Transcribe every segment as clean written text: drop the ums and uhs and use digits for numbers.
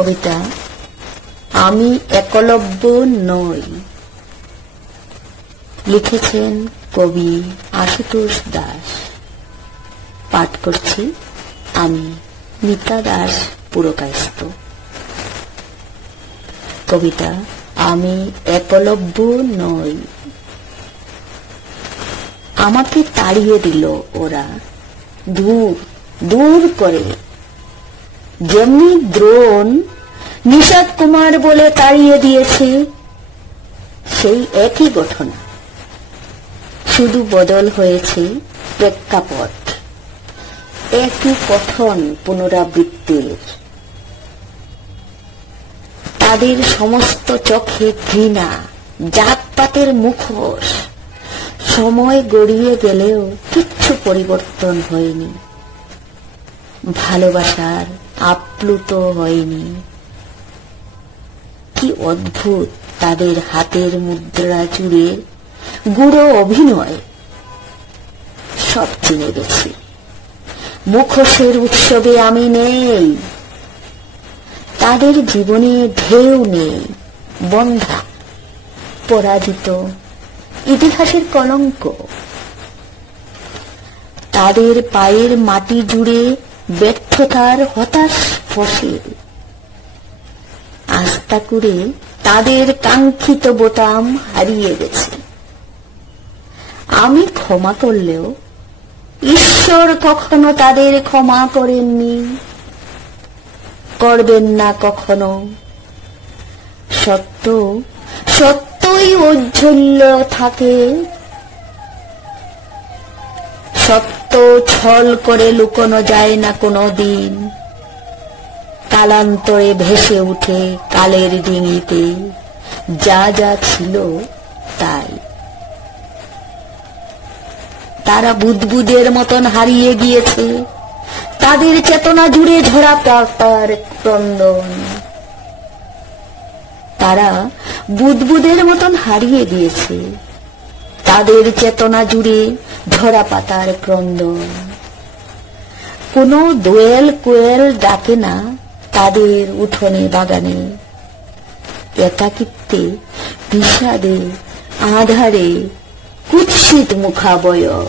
কবিতা আমি একলব্য নই, লিখেছেন কবি আশুতোষ দাস। পাঠ করছি আমি মিতা দাস পুরকায়স্থ। কবিতা আমি একলব্য নই। আমাকে তাড়িয়ে দিল ওরা দূর দূর করে, যেমনি দ্রোণ নিষাদ কুমার বলে তাড়িয়ে দিয়েছে, সেই একই ঘটনা, শুধু বদল হয়েছে প্রেক্ষাপট। একই কথন পুনরাবৃত্তির। তাদের সমস্ত চোখে ঘৃণা, জাতপাতের মুখোশ। সময় গড়িয়ে গেলেও কিচ্ছু পরিবর্তন হয়নি, ভালোবাসার আপ্লুত হয়নি। কি অদ্ভুত তাদের হাতের মুদ্রা জুড়ে গুঁড়ো অভিনয়। সব চিনে গেছি, মুখোশের উৎসবে আমি নেই। তাদের জীবনে ঢেউ নেই, বন্ধা, পরাজিত, ইতিহাসের কলঙ্ক। তাদের পায়ের মাটি জুড়ে ব্যর্থতার হতাশ ফসল। আস্থা করে তাদের কাঙ্ক্ষিত বোতাম হারিয়ে গেছে। আমি ক্ষমা করলেও ঈশ্বর কখনো তাদের ক্ষমা করেননি, করবেন না কখনো। সত্য সত্যই ঔজ্জ্বল্য থাকে, সত্য ছল করে লুকোনো যায় না কোনো দিন। কালান্তরে ভেসে উঠে কালের ডিঙিতে যা যা ছিল তাই। তারা বুদবুদের মতন হারিয়ে গিয়েছে, তাদের চেতনা জুড়ে ঝরা পাতার ক্রন্দন। তারা বুদবুদের মতন হারিয়ে গিয়েছে, তাদের চেতনা জুড়ে ঝরা পাতার ক্রন্দন। কোন দোয়েল কোয়েল ডাকে না তাদের উঠোনে বাগানে। একাকিত্বে, বিষাদে, আধারে কুৎসিত মুখাবয়ব,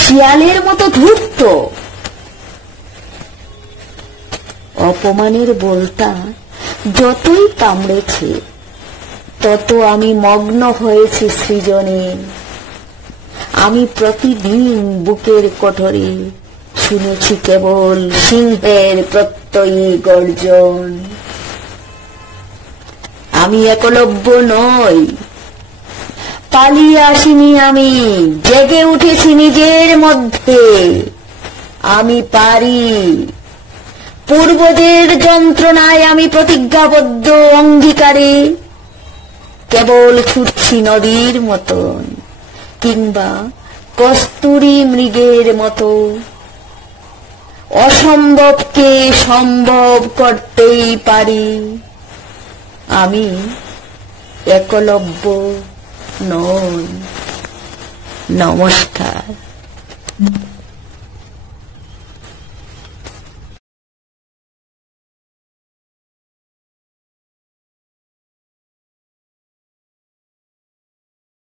শিয়ালের মতো ধূর্ত। অপমানের বলতা যতই কামড়েছে, তত আমি মগ্ন হয়েছি সৃজনে। আমি প্রতিদিন বুকের কোঠরে শুনেছি কেবল সিংহের প্রত্যয়ী গর্জন। আমি একলব্য নই, পালিয়ে আসিনি আমি, জেগে উঠেছি নিজের মধ্যে। আমি পারি, পূর্বদের যন্ত্রণায় আমি প্রতিজ্ঞাবদ্ধ অঙ্গীকারে কেবল ছুটছি নদীর মতন, কিংবা কস্তুরী মৃগের মতো। অসম্ভবকে সম্ভব করতেই পারি। আমি একলব্য নই। নমস্কার।